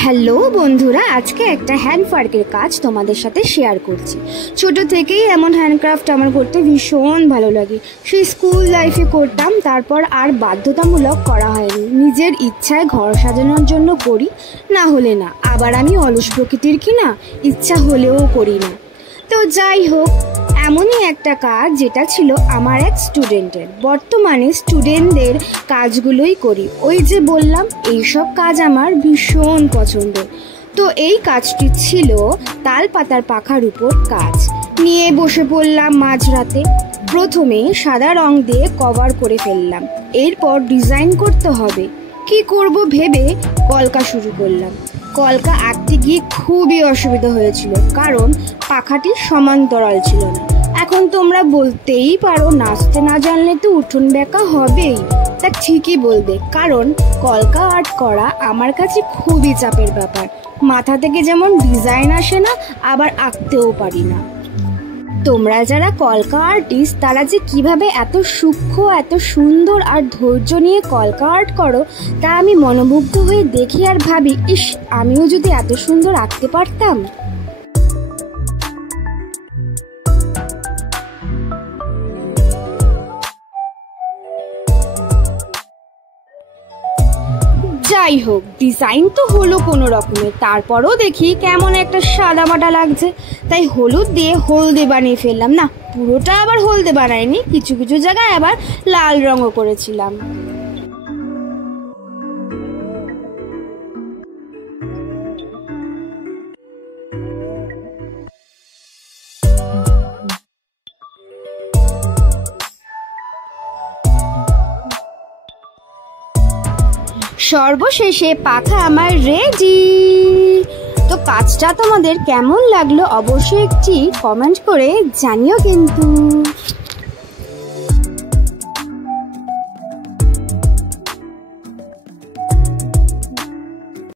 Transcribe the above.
Hello বন্ধুরা, আজকে একটা হ্যান্ডওয়ার্কের কাজ তোমাদের সাথে শেয়ার করছি। ছোট থেকেই এমন হ্যান্ডক্রাফট আমার করতে ভীষণ ভালো লাগে। সেই স্কুল লাইফে করতাম, তারপর আর বাধ্যতামূলক করা হয়নি। নিজের ইচ্ছায় ঘর সাজানোর জন্য করি, না হলে না। আবার আমি অলস প্রকৃতির কিনা, ইচ্ছা হলেও করি না। তো যাই হোক, এমনই একটা কাজ যেটা ছিল আমার এক স্টুডেন্টের। বর্তমানে স্টুডেন্টদের কাজগুলোই করি। ওই যে বললাম, এইসব কাজ আমার ভীষণ পছন্দ। তো এই কাজটি ছিল তাল পাতার পাখার উপর কাজ। নিয়ে বসে পড়লাম মাঝরাতে। প্রথমে সাদা রং দিয়ে কভার করে ফেললাম। এরপর ডিজাইন করতে হবে। কি করব ভেবে কলকা শুরু করলাম। কলকা আঁকতে গিয়ে খুবই অসুবিধা হয়েছিল, কারণ পাখাটি সমান্তরাল ছিল না। এখন তোমরা বলতেই পারো, নাচতে না জানলে তো উঠোন বেঁকা হবেই। তা ঠিকই বলবে, কারণ কলকা আর্ট করা আমার কাছে খুবই চাপের ব্যাপার। মাথা থেকে যেমন ডিজাইন আসে না, আবার আঁকতেও পারি না। তোমরা যারা কলকা আর্টিস্ট, তারা যে কিভাবে এত সূক্ষ্ম, এত সুন্দর আর ধৈর্য নিয়ে কলকা আর্ট করো, তা আমি মনোমুগ্ধ হয়ে দেখি আর ভাবি, ইস, আমিও যদি এত সুন্দর আঁকতে পারতাম। যাই হোক, ডিজাইন তো হলো কোনো রকমের। তারপরও দেখি কেমন একটা সাদা মাটা লাগছে, তাই হলুদ দিয়ে হলদে বানিয়ে ফেললাম। না, পুরোটা আবার হলদে বানাইনি, কিছু কিছু জায়গায় আবার লাল রঙও করেছিলাম। সর্বশেষে পাখা আমার রেডি। তো কাজটা তোমাদের কেমন লাগলো অবশ্যই একটি কমেন্ট করে জানিও কিন্তু।